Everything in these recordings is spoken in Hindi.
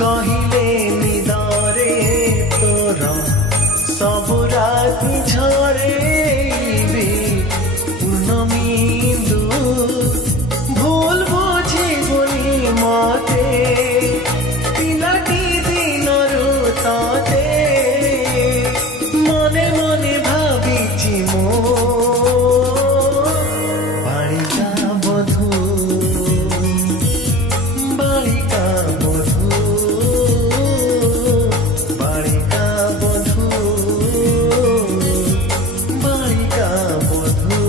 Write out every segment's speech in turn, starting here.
कहिले निदरे तोर सब राति झरे पूर्णमिंदु भूल बुझिबुनि मते पिलाटी दिनरु तते मने मने भाबिछि मो बालिका बधू बालिका बधू बालिका बधू बालिका बधू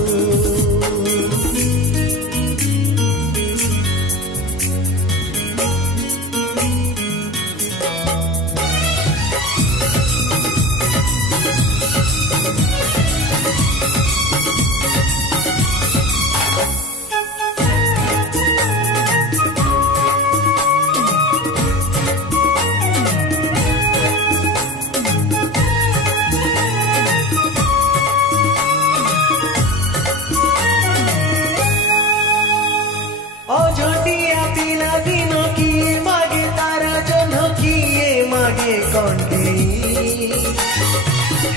अझटिया पिला दिन किए मागे तारा जन किए मागे कंडेई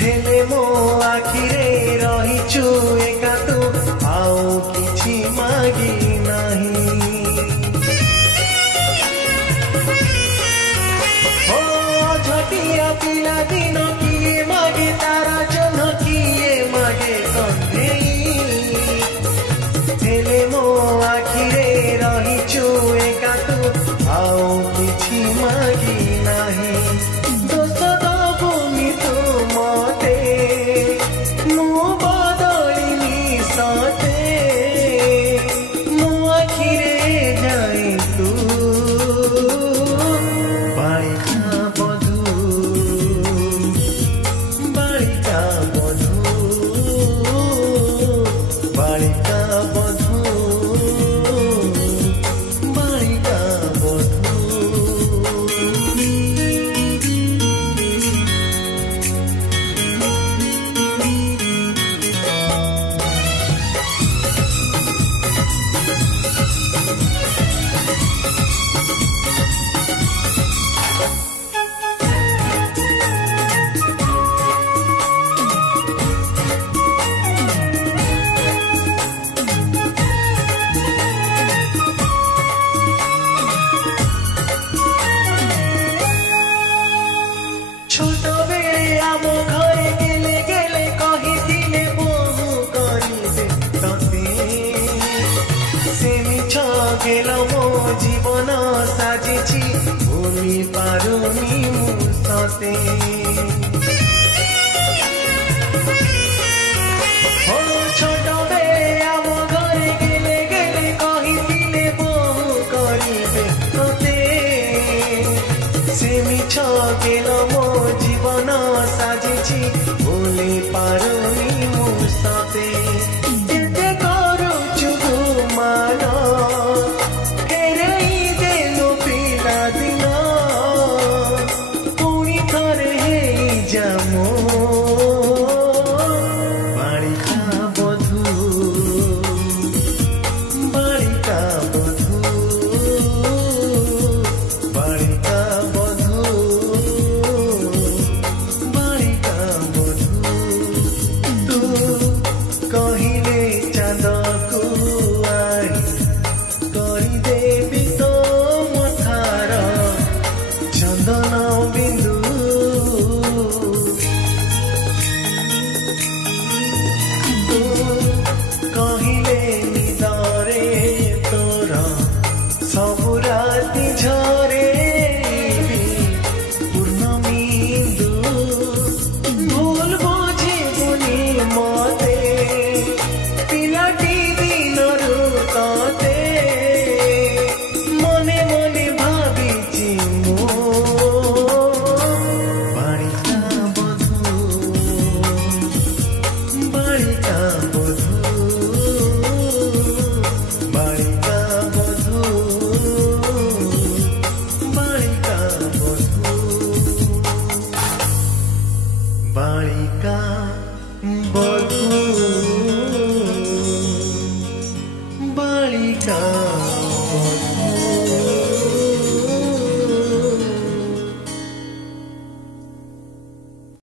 हेले मो आखिरे रहिछु एका तू आउ किछि मागी नाही ओ अझटिया पिला दिन किए मागे तारा जन किए मागे कंडेई हेले मो आखिरे रहिछु एका तू आउ किछि मागी नाही दोष दबुनि तू मते मु बदलिनी सते मो आखिरे जाई तू बालिका बधू बालिका बधू बालिका बधू बालिका बधू छोट बेले आम घरे गेले गेले कहिदिले बहु करिबे तते से मिछ गेल मो जीवन साजिछि भूमि पारुनी मु सते ओ छोट बेले आम घरे गेले गेले कहिदिले बहु करिबे तते से मिछ गेल मो जीवन साजिछि